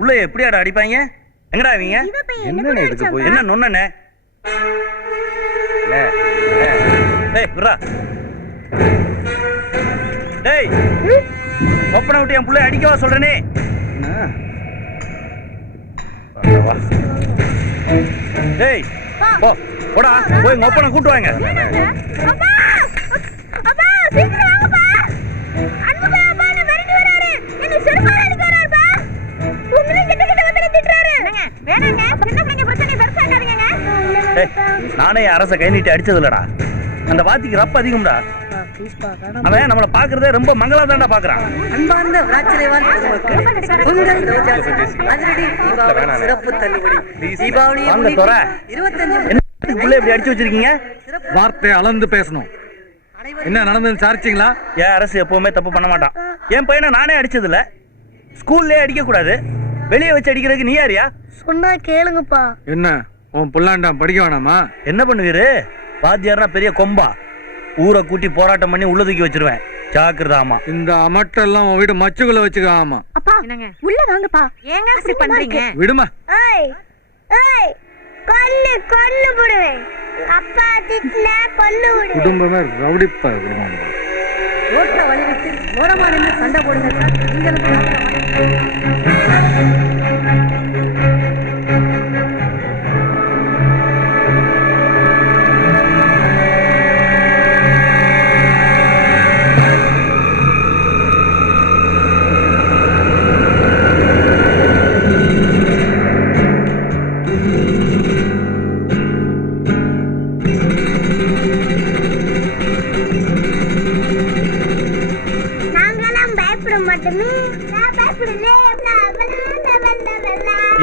உள்ள எப்படியாடா அடிப்பாங்க? எங்கடா அவங்க? என்ன இதுக்கு போய் என்ன நொண்ணனே? டேய் விட்றா. டேய் ஒப்பனை விட்டு என் பிள்ளை அடிக்கவா சொல்றேனே. டேய் போ போடா, போய் உங்க ஒப்பனை கூட்டு வாங்க. நானே அரச கை நீட்டி அடிச்சது இல்லடா. அந்த வாத்திக்கு ரப்ப அதிகம்டா. அவன் நம்மளை பாக்குறதே ரொம்ப மங்களா தான்டா பாக்குறான். அன்பார்ந்த விராட்சரைவான் உங்கள் ரோஜா அதிரடி தீபாவளி சிறப்பு தள்ளுபடி. தீபாவளியை முன்னிட்டு 25 புள்ள இப்படி அடிச்சு வச்சிருக்கீங்க? வார்த்தை அளந்து பேசணும். என்ன நடந்ததுன்னு விசாரிச்சீங்களா? ஏன் அரசு எப்பவுமே தப்பு பண்ண மாட்டான். என் பையனை நானே அடிச்சது இல்ல. ஸ்கூல்லே அடிக்க கூடாது, வெளியே வச்சு அடிக்கிறதுக்கு நீ யாரியா? சொன்னா கேளுங்கப்பா. என்ன உன் புள்ளாண்டா படிக்க வேணாமா? என்ன பண்ணுவீரு? வாத்தியார்னா பெரிய கொம்பா? ஊரை கூட்டி போராட்டம் பண்ணி உள்ள தூக்கி வச்சிருவேன். ஜாக்கிரதாமா. இந்த அமட்டெல்லாம் உன் வீடு மச்சுக்குள்ள வச்சுக்க. ஆமா அப்பா உள்ள வாங்கப்பா. ஏங்க இப்படி பண்றீங்க? விடுமா. ஏய் ஏய் கொல்லு கொல்லு போடுவேன். அப்பா திட்டினா கொல்லு விடுவேன். குடும்பமே ரவுடிப்பா குடும்பம். ரோட்ல வழி விட்டு ஓரமா நின்று சண்டை போடுங்க சார். நீங்களும்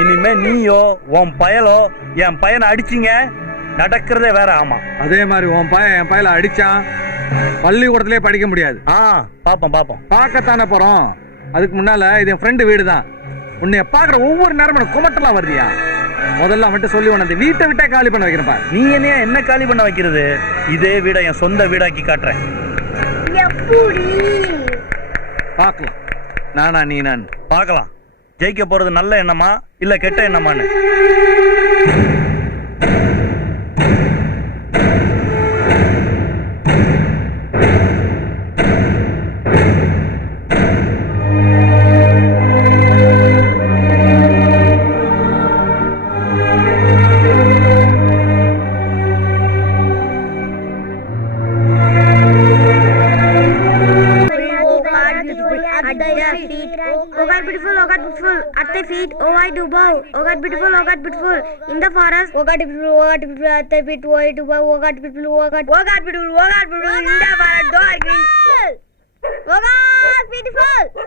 இனிமே நீயோ உன் பயலோ என் பையனை அடிச்சீங்க, நடக்கிறதே வேற. ஆமா அதே மாதிரி உன் பையன் என் பையல அடிச்சான், பள்ளிக்கூடத்திலே படிக்க முடியாது. பாப்போம் பாப்போம். பார்க்கத்தானே போறோம். அதுக்கு முன்னால இது என் ஃப்ரெண்டு வீடு தான். உன்னைய பாக்குற ஒவ்வொரு நேரமும் குமட்டலாம் வருதியா? முதல்ல அவன்கிட்ட சொல்லி உன அந்த வீட்டை விட்டே காலி பண்ண வைக்கிறப்பா. நீ என்ன காலி பண்ண வைக்கிறது? இதே வீடை என் சொந்த வீடாக்கி காட்டுறேன். பார்க்கலாம். நானா நீ நான் பார்க்கலாம். ஜெயிக்க போறது நல்ல எண்ணமா இல்ல கெட்ட எண்ணமான்னு. Oh God beautiful, oh God beautiful. At the feet, oh I do bow. Oh God beautiful, oh God beautiful. In the forest, oh God beautiful, oh God beautiful. At the feet, oh I do bow. Oh God beautiful, oh God beautiful, oh God beautiful. In the forest, oh God beautiful.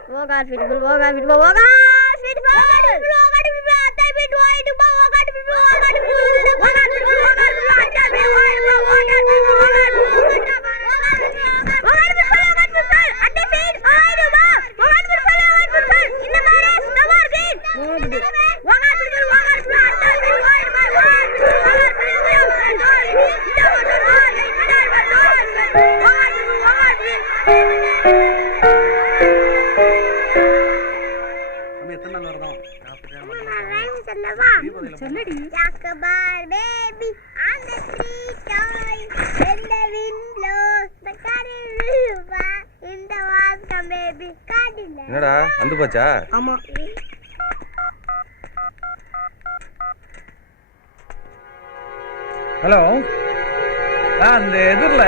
Oh God beautiful, oh God beautiful, oh God beautiful, oh God beautiful, oh God beautiful, oh God beautiful. At the feet, oh I do bow. Oh God beautiful, oh God beautiful, oh God beautiful, oh God beautiful. At the feet, oh I do bow. Oh God beautiful, oh God beautiful, oh God beautiful. என்னடா வந்து போச்சா? ஆமா. Hello, அந்த எதிரில்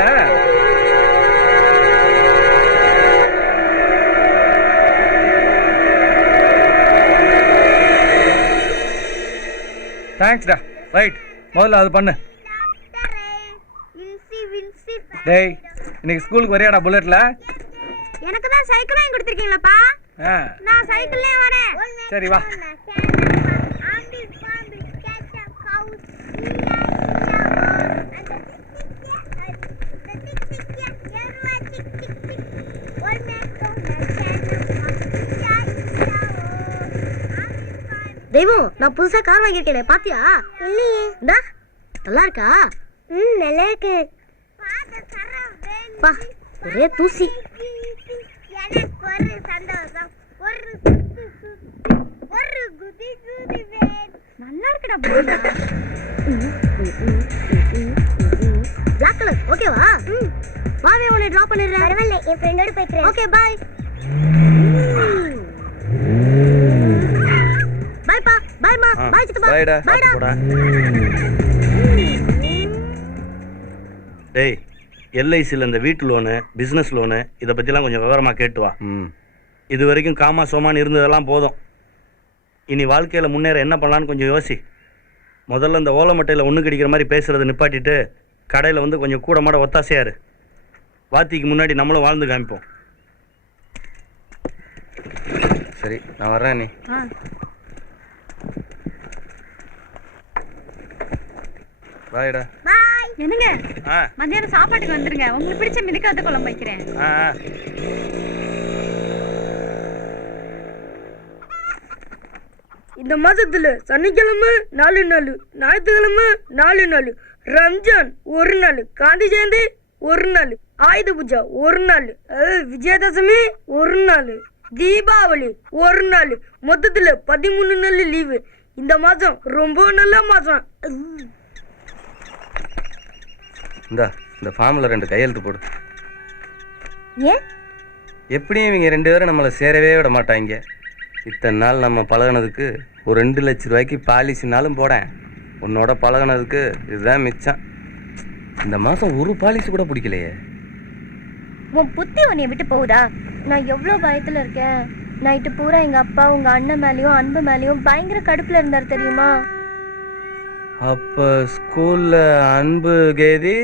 தேங்க்ஸ்டா. Right, முதல்ல அது பண்ணு. டேய், இன்னைக்கு ஸ்கூலுக்கு வரையாடா புல்லட்ல? எனக்கு தான் சைக்கிள் வாங்கி கொடுத்துருக்கீங்களப்பா. நான் சைக்கிள்லயே வரேன். சரி வா. தெய்வம், நான் புதுசா கார் வாங்கியிருக்கேன். பாத்தியா? இல்லையே. நல்லா இருக்கா? நல்லா இருக்கு. பா, ஒரே தூசி. எனக்கு ஒரு சந்தோஷம், ஒரு குத்து பிளாக் கலர் ஓகேவா? வாவே உன்னை டிராப் பண்ணிடுறேன். பரவாயில்ல, என் ஃப்ரெண்டோட போய்க்கிறேன். Okay bye. பை பா, பை மா, பை சித்தப்பா. பைடா. பைடா. டேய், எல்ஐசியில் இந்த வீட்டு லோனு, பிஸ்னஸ் லோனு இதை பற்றிலாம் கொஞ்சம் விவரமாக கேட்டு வா. இது வரைக்கும் காமா சோமான்னு இருந்ததெல்லாம் போதும். இனி வாழ்க்கையில் முன்னேற என்ன பண்ணலான்னு கொஞ்சம் யோசி. முதல்ல இந்த ஓலை மட்டையில் ஒன்று கிடைக்கிற மாதிரி பேசுகிறத நிப்பாட்டிட்டு கடையில் வந்து கொஞ்சம் கூட மாட ஒத்தாசையாரு. வாத்திக்கு முன்னாடி நம்மளும் வாழ்ந்து காமிப்போம். சரி, நான் வர்றேன். நீ பாய்டா. பாய். என்னங்க ஆ மத்தியானம் சாப்பாட்டுக்கு வந்துருங்க. உங்களுக்கு பிடிச்ச மினுக்காத்த குழம்பு வைக்கிறேன். ஆ ஆ. இந்த மாசத்துல சனிக்கிழமை 4 நாள், ஞாயிற்றுக்கிழமை 4 நாள், ரம்ஜான் 1 நாள், காந்தி ஜெயந்தி 1 நாள், ஆயுத பூஜா 1 நாள், விஜயதசமி 1 நாள், தீபாவளி 1 நாள், மொத்தத்துல 13 நாள் லீவு. இந்த மாசம் ரொம்ப நல்ல மாசம். இந்த ஃபார்மில் 2 கையெழுத்து போடு. ஏன்? எப்படியும் இவங்க 2 பேரும் நம்மளை சேரவே விட மாட்டாங்க. இத்தனை நாள் நம்ம பழகினதுக்கு ஒரு 2 லட்ச ரூபாய்க்கு பாலிசினாலும் போடேன். உன்னோட பழகினதுக்கு இதுதான் மிச்சம். இந்த மாதம் ஒரு பாலிசி கூட பிடிக்கலையே. உன் புத்தி உன்னை விட்டு போகுதா? நான் எவ்வளோ பயத்துல இருக்கேன். நைட்டு பூரா எங்க அப்பா உங்க அண்ணன் மேலேயும் அன்பு மேலேயும் பயங்கர கடுப்புல இருந்தார் தெரியுமா? அப்போ ஸ்கூலில் அன்பு கேதி